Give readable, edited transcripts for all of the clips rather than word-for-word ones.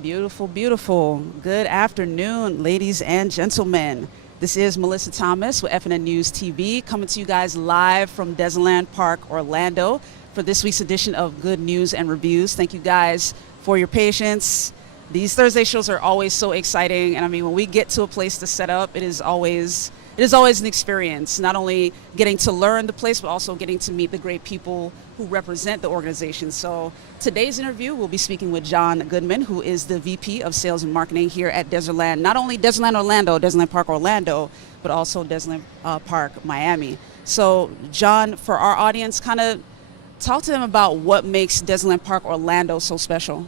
Beautiful, beautiful. Good afternoon, ladies and gentlemen. This is Mellissa Thomas with FNN News TV coming to you guys live from Dezerland Park Orlando for this week's edition of Good News and Reviews. Thank you guys for your patience. These Thursday shows are always so exciting, and I mean, when we get to a place to set up, it is always an experience, not only getting to learn the place, but also getting to meet the great people who represent the organization. So today's interview, we'll be speaking with John Goodman, who is the VP of Sales and Marketing here at Dezerland, not only Dezerland Orlando, Dezerland Park Orlando, but also Dezerland Park Miami. So John, for our audience, kind of talk to them about what makes Dezerland Park Orlando so special.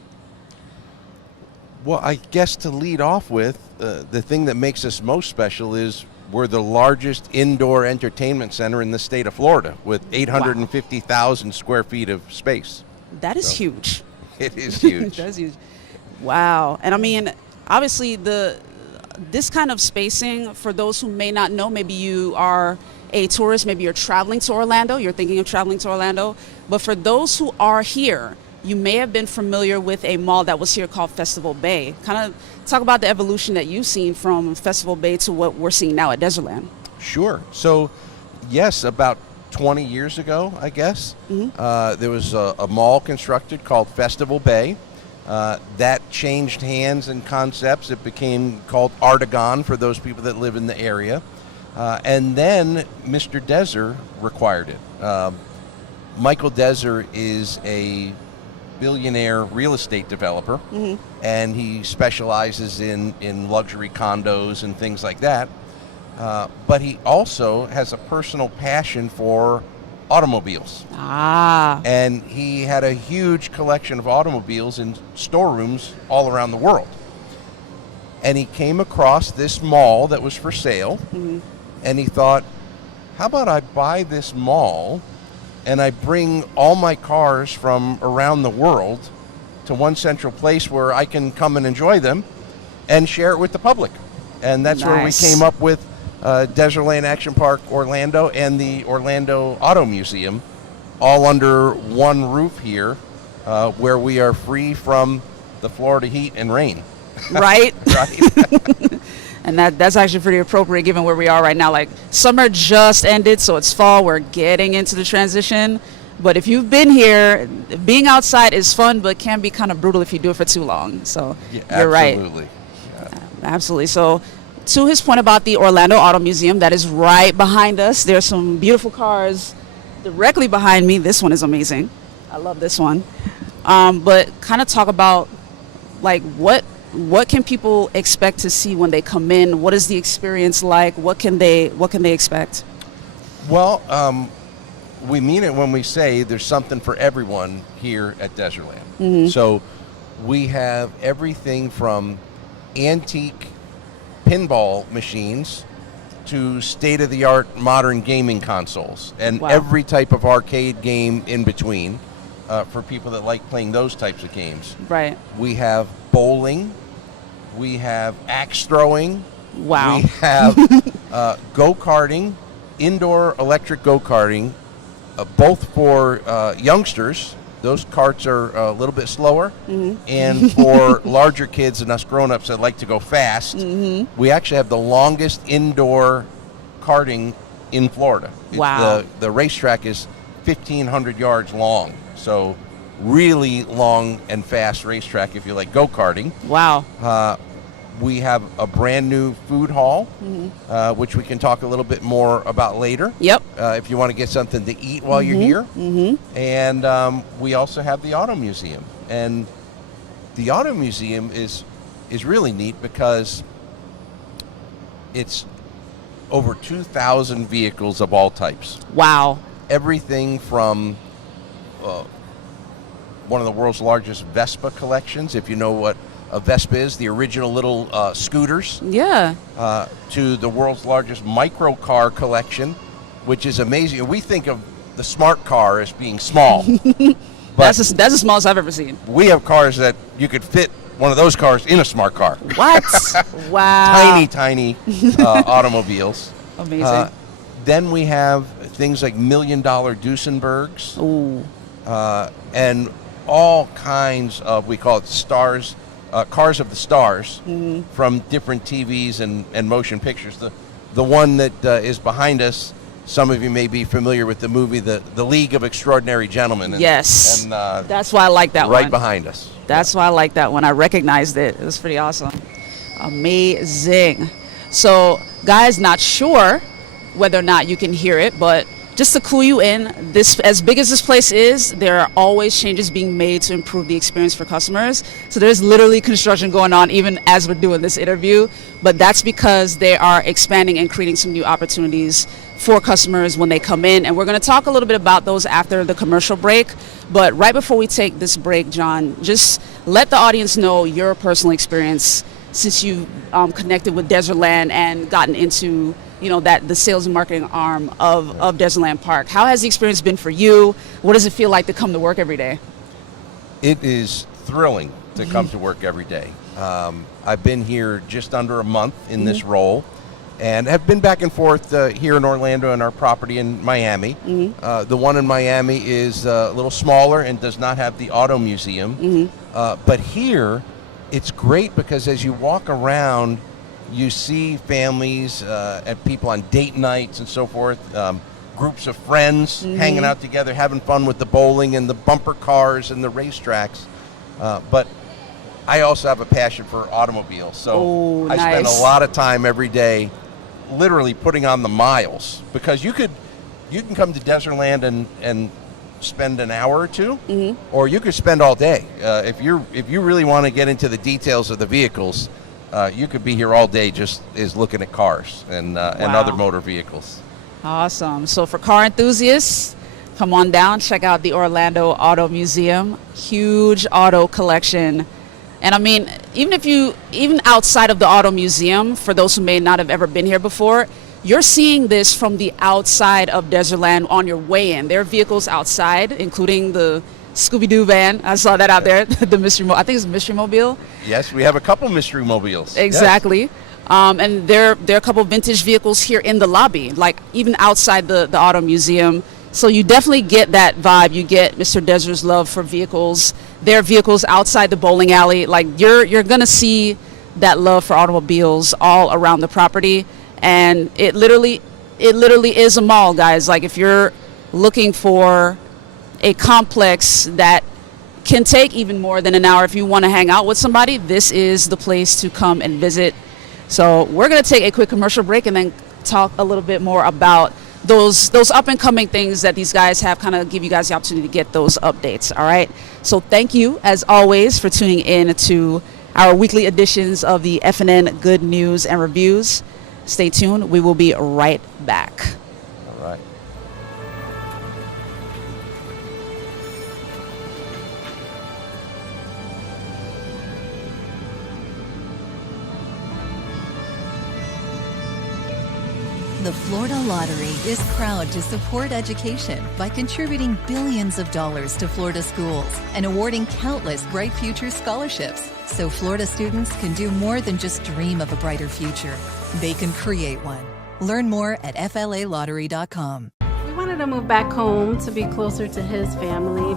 Well, I guess to lead off with, the thing that makes us most special is we're the largest indoor entertainment center in the state of Florida with 850,000 square feet of space. That is huge. It is huge. That is huge. Wow. And I mean, obviously this kind of spacing, for those who may not know, maybe you are a tourist, maybe you're traveling to Orlando, you're thinking of traveling to Orlando, but for those who are here, you may have been familiar with a mall that was here called Festival Bay. Kind of talk about the evolution that you've seen from Festival Bay to what we're seeing now at Dezerland. Sure. So, yes, about 20 years ago, I guess, there was a mall constructed called Festival Bay. That changed hands and concepts. It became called Artagon for those people that live in the area. And then Mr. Dezer required it. Michael Dezer is a billionaire real estate developer, and he specializes in luxury condos and things like that. But he also has a personal passion for automobiles. And he had a huge collection of automobiles in storerooms all around the world. And he came across this mall that was for sale, and he thought, how about I buy this mall and I bring all my cars from around the world to one central place where I can come and enjoy them and share it with the public. And that's where we came up with Dezerland Action Park Orlando and the Orlando Auto Museum, all under one roof here, where we are free from the Florida heat and rain. Right? Right. And that's actually pretty appropriate given where we are right now. Like, summer just ended, so it's fall. We're getting into the transition. But if you've been here, being outside is fun, but can be kind of brutal if you do it for too long. So you're right. Absolutely. Yeah. Absolutely. So to his point about the Orlando Auto Museum, that is right behind us. There's some beautiful cars directly behind me. This one is amazing. I love this one. But kind of talk about, like, what can people expect to see when they come in? What is the experience like? What can they expect? Well, we mean it when we say there's something for everyone here at Dezerland. So we have everything from antique pinball machines to state-of-the-art modern gaming consoles, and every type of arcade game in between for people that like playing those types of games. Right. We have bowling. We have axe throwing. Wow. We have go-karting, indoor electric go-karting, both for youngsters. Those carts are a little bit slower. And for larger kids and us grown-ups that like to go fast, we actually have the longest indoor karting in Florida. Wow. The racetrack is 1,500 yards long. So really long and fast racetrack if you like go-karting. Wow. We have a brand new food hall, which we can talk a little bit more about later. Yep. If you want to get something to eat while you're here. And we also have the Auto Museum. And the Auto Museum is really neat because it's over 2,000 vehicles of all types. Wow. Everything from one of the world's largest Vespa collections, if you know what a Vespa is, the original little scooters. Yeah. To the world's largest micro car collection, which is amazing. We think of the smart car as being small. But that's the smallest I've ever seen. We have cars that you could fit one of those cars in a smart car. What? Wow. Tiny automobiles. Amazing. Then we have things like $1 million Duesenbergs. Ooh. And all kinds of, we call it stars Cars of the Stars from different TVs and motion pictures. The one that is behind us, some of you may be familiar with the movie The League of Extraordinary Gentlemen. Yes, and that's why I like that one. Right behind us. That's why I like that one. I recognized it. It was pretty awesome. Amazing. So, guys, not sure whether or not you can hear it, but just to clue you in, this, as big as this place is, there are always changes being made to improve the experience for customers. So there's literally construction going on even as we're doing this interview, but that's because they are expanding and creating some new opportunities for customers when they come in. And we're going to talk a little bit about those after the commercial break. But right before we take this break, John, just let the audience know your personal experience since you connected with Dezerland and gotten into that the sales and marketing arm of Dezerland Park. How has the experience been for you? What does it feel like to come to work every day? It is thrilling to come to work every day. I've been here just under a month in this role and have been back and forth here in Orlando and our property in Miami. The one in Miami is a little smaller and does not have the auto museum. But here, it's great because as you walk around, you see families and people on date nights and so forth, groups of friends hanging out together, having fun with the bowling and the bumper cars and the racetracks. But I also have a passion for automobiles, so I spend a lot of time every day literally putting on the miles, because you can come to Dezerland and spend an hour or two, or you could spend all day. If you really want to get into the details of the vehicles, you could be here all day just looking at cars and other motor vehicles. Awesome. So for car enthusiasts, come on down, check out the Orlando Auto Museum. Huge auto collection. And I mean, even outside of the Auto Museum, for those who may not have ever been here before, you're seeing this from the outside of Dezerland on your way in. There are vehicles outside, including the Scooby-Doo van. I saw that out there. The mystery, I think it's a Mystery Mobile. Yes, we have a couple Mystery Mobiles. Exactly. Yes. And there are a couple vintage vehicles here in the lobby, like even outside the Auto Museum. So you definitely get that vibe. You get Mr. Dezer's love for vehicles. There are vehicles outside the bowling alley. Like you're gonna see that love for automobiles all around the property. And it literally is a mall, guys. Like if you're looking for a complex that can take even more than an hour, if you want to hang out with somebody, this is the place to come and visit. So we're going to take a quick commercial break and then talk a little bit more about those up and coming things that these guys have, kind of give you guys the opportunity to get those updates. All right. So thank you as always for tuning in to our weekly editions of the FNN Good News and Reviews. Stay tuned. We will be right back. All right. The Florida Lottery is proud to support education by contributing billions of dollars to Florida schools and awarding countless Bright Future scholarships, so Florida students can do more than just dream of a brighter future. They can create one. Learn more at flalottery.com. We wanted to move back home to be closer to his family.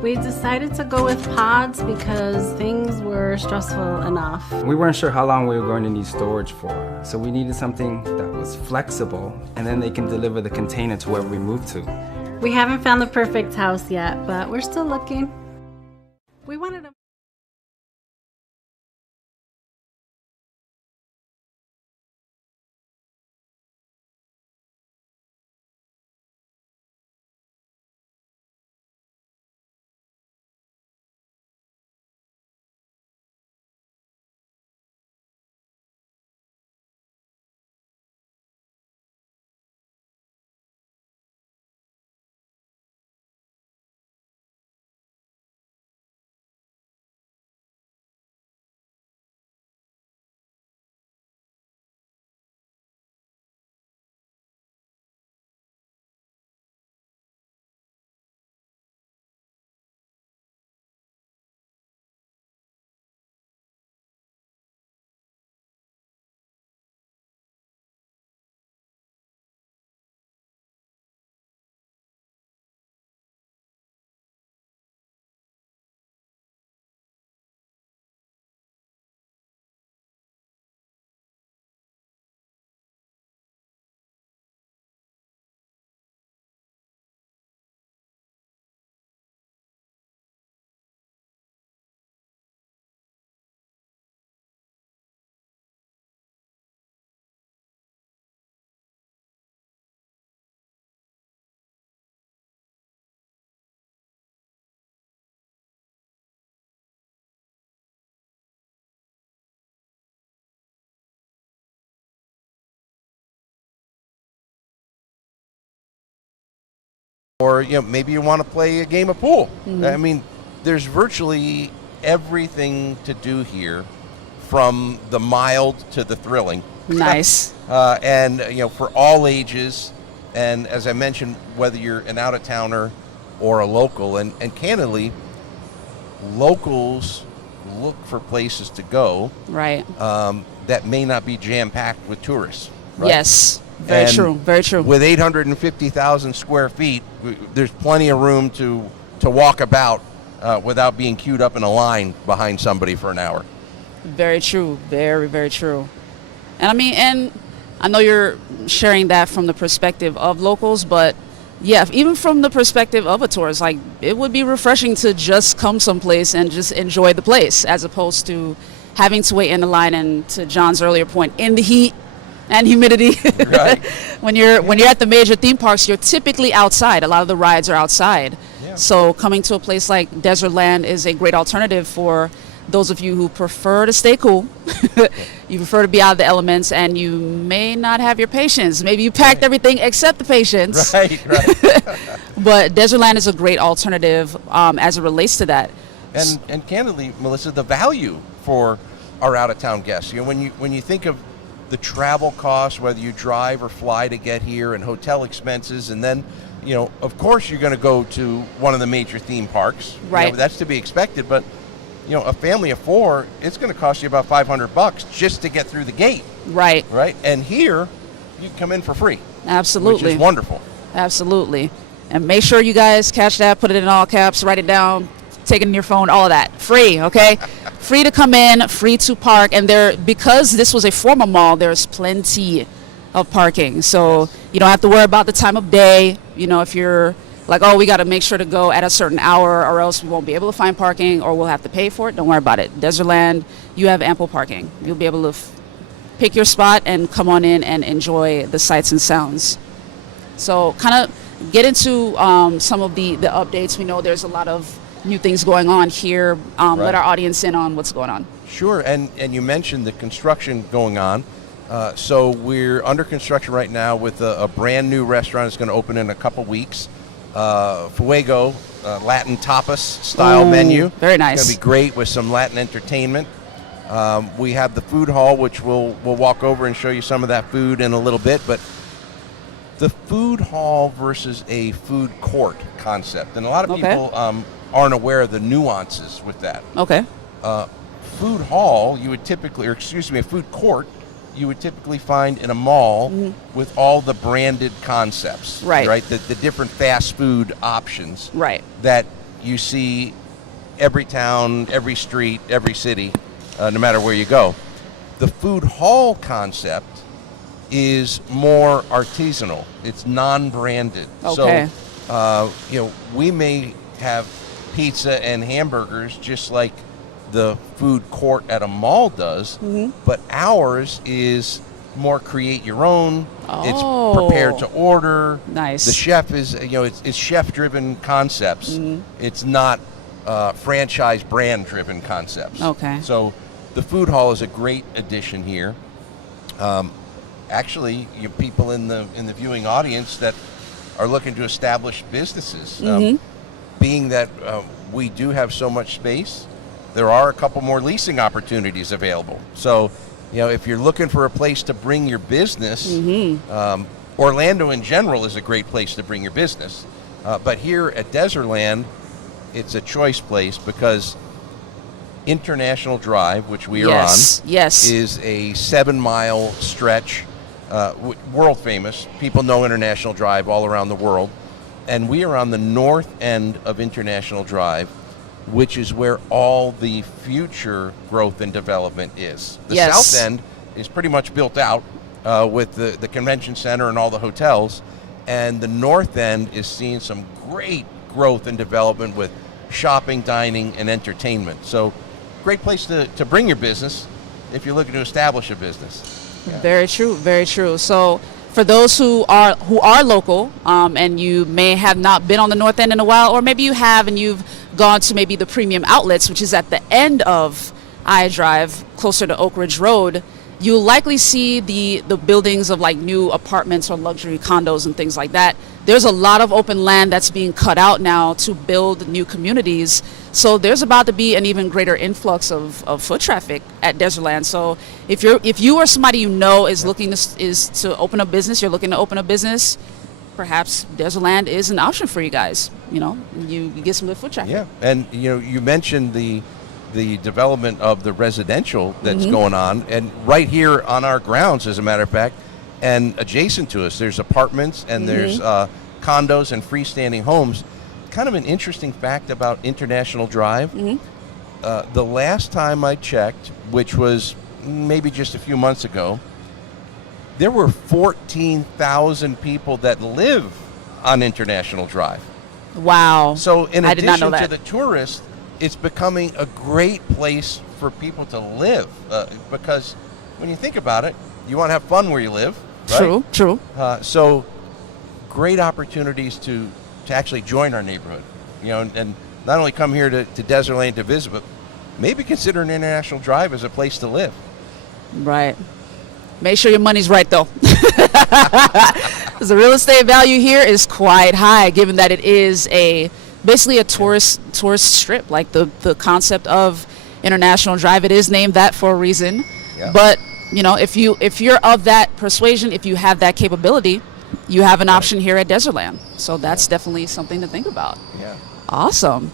We decided to go with pods because things were stressful enough. We weren't sure how long we were going to need storage for, so we needed something that was flexible, and then they can deliver the container to wherever we move to. We haven't found the perfect house yet, but we're still looking. We wanted to or maybe you want to play a game of pool. I mean, there's virtually everything to do here, from the mild to the thrilling. Nice. And for all ages, and as I mentioned, whether you're an out-of-towner or a local, and candidly, locals look for places to go, Right. that may not be jam-packed with tourists. Right? Yes. Very And true. Very true. With 850,000 square feet, there's plenty of room to walk about without being queued up in a line behind somebody for an hour. Very true. Very, very true. And I know you're sharing that from the perspective of locals, but yeah, even from the perspective of a tourist, like, it would be refreshing to just come someplace and just enjoy the place, as opposed to having to wait in the line, and to John's earlier point, in the heat and humidity. Right. When you're at the major theme parks, you're typically outside. A lot of the rides are outside. Yeah. So coming to a place like Dezerland is a great alternative for those of you who prefer to stay cool. You prefer to be out of the elements, and you may not have your patience. Maybe you packed everything except the patience. Right. But Dezerland is a great alternative as it relates to that. And candidly, Mellissa, the value for our out-of-town guests. When you think of the travel costs, whether you drive or fly to get here, and hotel expenses, and then, of course, you're going to go to one of the major theme parks. Right. That's to be expected, but a family of four, it's going to cost you about $500 just to get through the gate. Right. Right. And here, you can come in for free. Absolutely. Which is wonderful. Absolutely. And make sure you guys catch that, put it in all caps, write it down, take it in your phone, all of that. Free, okay? Free to come in, free to park. And because this was a former mall, there's plenty of parking. So you don't have to worry about the time of day. If you're like, oh, we got to make sure to go at a certain hour, or else we won't be able to find parking, or we'll have to pay for it. Don't worry about it. Dezerland, you have ample parking. You'll be able to pick your spot and come on in and enjoy the sights and sounds. So kind of get into some of the updates. We know there's a lot of new things going on here. Let our audience in on what's going on. Sure, and you mentioned the construction going on. So we're under construction right now with a brand new restaurant. It's going to open in a couple weeks. Fuego, Latin tapas style menu. Very nice. It's going to be great with some Latin entertainment. We have the food hall, which we'll walk over and show you some of that food in a little bit. But the food hall versus a food court concept, and a lot of people aren't aware of the nuances with that. Okay. Food hall, a food court, you would typically find in a mall with all the branded concepts. Right. The different fast food options. Right. That you see every town, every street, every city, no matter where you go. The food hall concept is more artisanal. It's non-branded. Okay. So, we may have pizza and hamburgers just like the food court at a mall does, but ours is more create your own. It's prepared to order. Nice. The chef is, it's chef-driven concepts. It's not franchise brand-driven concepts. Okay. So the food hall is a great addition here. Actually, people in the viewing audience that are looking to establish businesses, being that we do have so much space, there are a couple more leasing opportunities available. So, if you're looking for a place to bring your business, Orlando in general is a great place to bring your business. But here at Dezerland, it's a choice place because International Drive, which we are on, is a 7-mile stretch, world famous. People know International Drive all around the world. And we are on the north end of International Drive, which is where all the future growth and development is. The south end is pretty much built out with the convention center and all the hotels. And the north end is seeing some great growth and development with shopping, dining, and entertainment. So great place to bring your business if you're looking to establish a business. Yeah. Very true, very true. So for those who are local, and you may have not been on the north end in a while, or maybe you have and you've gone to maybe the premium outlets, which is at the end of I Drive, closer to Oak Ridge Road, you'll likely see the buildings of like new apartments or luxury condos and things like that. There's a lot of open land that's being cut out now to build new communities. So there's about to be an even greater influx of foot traffic at Dezerland. So if you or somebody you know is looking to open a business, you're looking to open a business, perhaps Dezerland is an option for you guys. You get some good foot traffic. Yeah, and you mentioned the development of the residential that's going on, and right here on our grounds, as a matter of fact, and adjacent to us, there's apartments and there's condos and freestanding homes. Kind of an interesting fact about International Drive. The last time I checked, which was maybe just a few months ago, there were 14,000 people that live on International Drive. Wow. So in I did not know addition to that. the tourists, it's becoming a great place for people to live, because when you think about it, you want to have fun where you live, right? True. So great opportunities to actually join our neighborhood, and not only come here to Dezerland to visit, but maybe consider an International Drive as a place to live. Right. Make sure your money's right, though. Because the real estate value here is quite high, given that it is basically a tourist strip. Like the concept of International Drive, it is named that for a reason. Yeah. But if you're of that persuasion, if you have that capability, you have an option here at Dezerland. So that's definitely something to think about. Yeah. Awesome.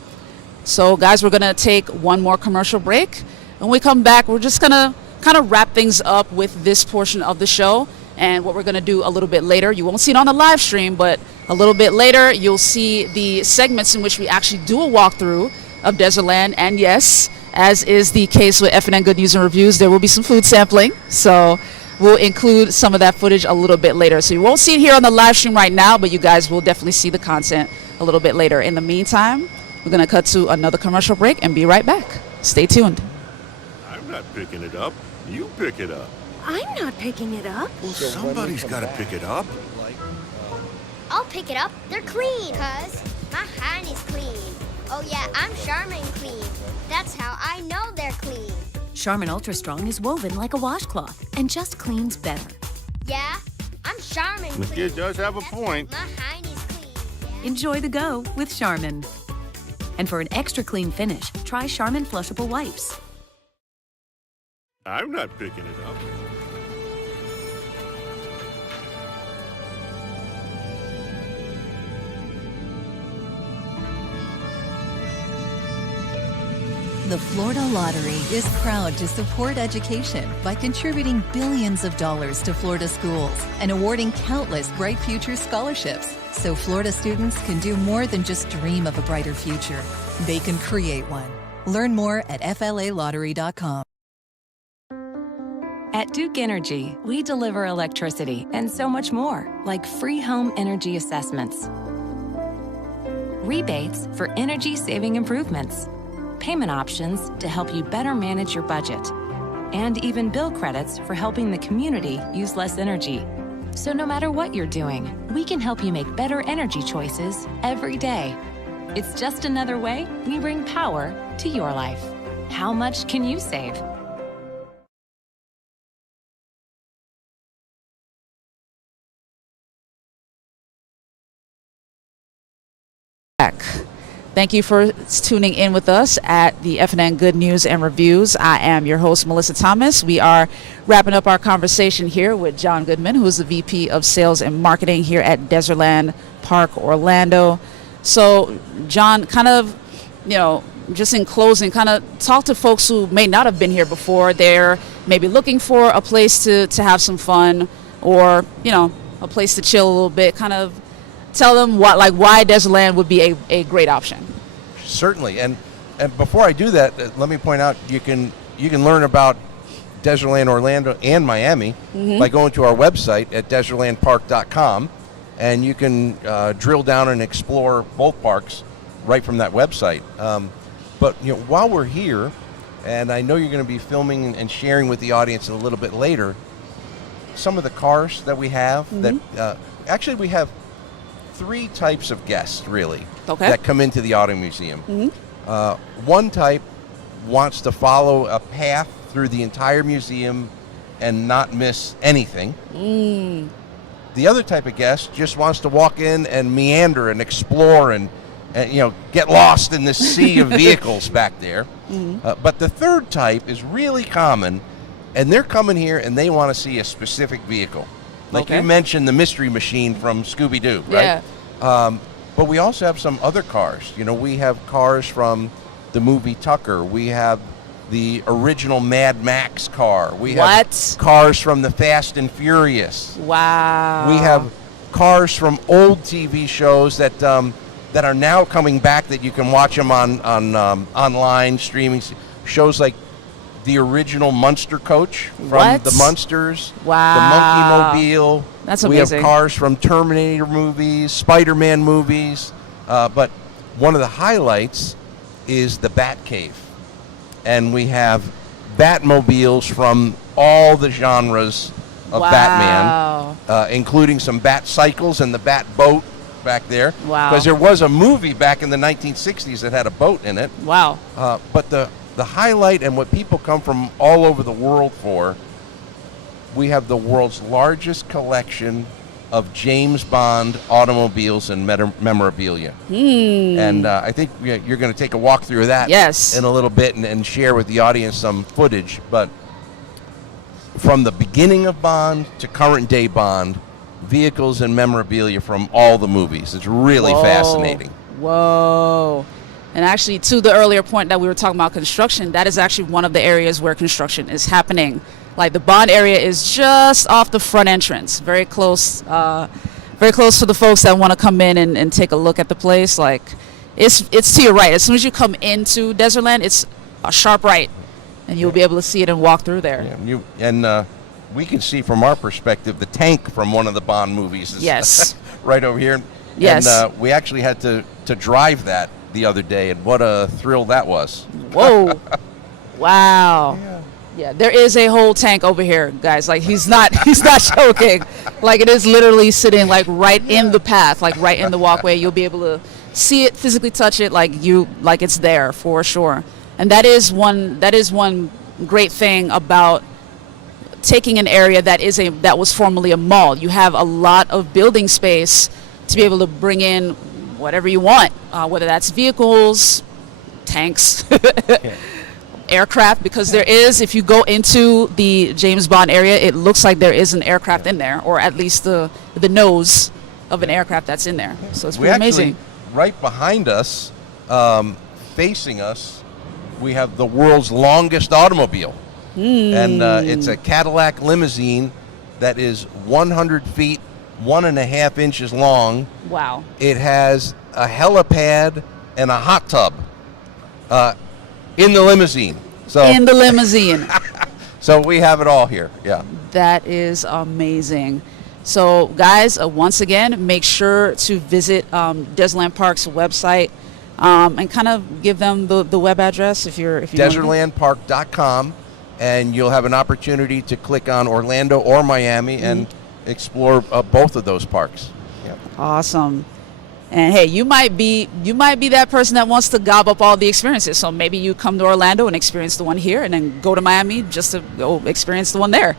So guys, we're gonna take one more commercial break. When we come back, we're just gonna kind of wrap things up with this portion of the show. And what we're going to do a little bit later, you won't see it on the live stream, but a little bit later, you'll see the segments in which we actually do a walkthrough of Dezerland. And yes, as is the case with FNN Good News and Reviews, there will be some food sampling. So we'll include some of that footage a little bit later. So you won't see it here on the live stream right now, but you guys will definitely see the content a little bit later. In the meantime, we're going to cut to another commercial break and be right back. Stay tuned. I'm not picking it up. You pick it up. I'm not picking it up. Well, somebody's got to pick it up. I'll pick it up. They're clean. Cuz my hand is clean. Oh yeah, I'm Charmin clean. That's how I know they're clean. Charmin Ultra Strong is woven like a washcloth and just cleans better. Yeah, I'm Charmin The clean. kid does have a That's point. My hand is clean. Yeah. Enjoy the go with Charmin. And for an extra clean finish, try Charmin Flushable Wipes. I'm not picking it up. The Florida Lottery is proud to support education by contributing billions of dollars to Florida schools and awarding countless Bright Future scholarships so Florida students can do more than just dream of a brighter future. They can create one. Learn more at flalottery.com. At Duke Energy, we deliver electricity and so much more, like free home energy assessments, rebates for energy-saving improvements, payment options to help you better manage your budget, and even bill credits for helping the community use less energy. So no matter what you're doing, we can help you make better energy choices every day. It's just another way we bring power to your life. How much can you save? Thank you for tuning in with us at the FNN Good News and Reviews. I am your host, Mellissa Thomas. We are wrapping up our conversation here with John Goodman, who is the VP of Sales and Marketing here at Dezerland Park Orlando. So, John, kind of, just in closing, kind of talk to folks who may not have been here before. They're maybe looking for a place to have some fun or, a place to chill a little bit, kind of tell them why Dezerland would be a great option. Certainly, and before I do that, let me point out you can learn about Dezerland Orlando and Miami by going to our website at dezerlandpark.com, and you can drill down and explore both parks right from that website. But while we're here, and I know you're going to be filming and sharing with the audience a little bit later, some of the cars that we have that actually we have 3 types of guests, really, that come into the Auto Museum. One type wants to follow a path through the entire museum and not miss anything. The other type of guest just wants to walk in and meander and explore and get lost in this sea of vehicles back there. But the third type is really common, and they're coming here and they want to see a specific vehicle. Like you mentioned the Mystery Machine from Scooby-Doo, right? Yeah. But we also have some other cars. We have cars from the movie Tucker. We have the original Mad Max car. We have cars from the Fast and Furious. Wow. We have cars from old TV shows that are now coming back that you can watch them on online streaming shows, like the original Munster coach from the Munsters. Wow. The Monkey Mobile. That's amazing. We have cars from Terminator movies, Spider-Man movies, but one of the highlights is the Batcave. And we have Batmobiles from all the genres of Batman, including some Bat Cycles and the Bat Boat back there. Wow. Because there was a movie back in the 1960s that had a boat in it. Wow. But the highlight and what people come from all over the world for, we have the world's largest collection of James Bond automobiles and memorabilia. And I think you're going to take a walk through that in a little bit and share with the audience some footage. But from the beginning of Bond to current day Bond, vehicles and memorabilia from all the movies. It's really fascinating. Whoa. And actually, to the earlier point that we were talking about construction, that is actually one of the areas where construction is happening. Like the Bond area is just off the front entrance, very close to the folks that want to come in and take a look at the place. Like it's to your right. As soon as you come into Dezerland, it's a sharp right, and you'll be able to see it and walk through there. Yeah, we can see from our perspective the tank from one of the Bond movies is right over here. Yes. And we actually had to drive that the other day, and what a thrill that was. Whoa. Wow. Yeah, there is a whole tank over here, guys. Like he's not joking. Like it is literally sitting like right in the path, like right in the walkway. You'll be able to see it, physically touch it, like it's there for sure. And that is one great thing about taking an area that was formerly a mall. You have a lot of building space to be able to bring in whatever you want, whether that's vehicles, tanks, aircraft, because there is, if you go into the James Bond area, it looks like there is an aircraft in there, or at least the nose of an aircraft that's in there. So it's pretty amazing. Right behind us, facing us, we have the world's longest automobile. And it's a Cadillac limousine that is 100 feet, 1.5 inches long. Wow. It has a helipad and a hot tub in the limousine. In the limousine. So we have it all here. Yeah. That is amazing. So guys, once again, make sure to visit Dezerland Park's website and kind of give them the web address if you Dezerlandpark.com. And you'll have an opportunity to click on Orlando or Miami and explore both of those parks. Yeah. Awesome. And hey, you might be that person that wants to gob up all the experiences. So maybe you come to Orlando and experience the one here, and then go to Miami just to go experience the one there.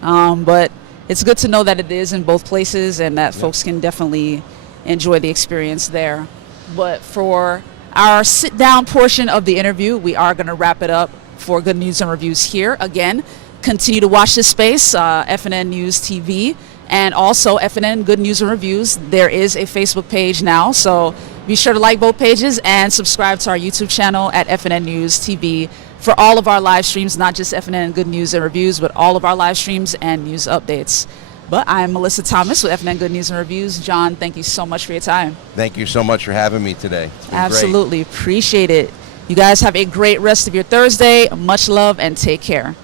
But it's good to know that it is in both places, and that folks can definitely enjoy the experience there. But for our sit-down portion of the interview, we are going to wrap it up for Good News and Reviews here. Again, continue to watch this space, FNN News TV, and also FNN Good News and Reviews. There is a Facebook page now, so be sure to like both pages and subscribe to our YouTube channel at FNN News TV for all of our live streams, not just FNN Good News and Reviews, but all of our live streams and news updates. But I'm Mellissa Thomas with FNN Good News and Reviews. John, thank you so much for your time. Thank you so much for having me today. It's been Absolutely. Great. Appreciate it. You guys have a great rest of your Thursday. Much love and take care.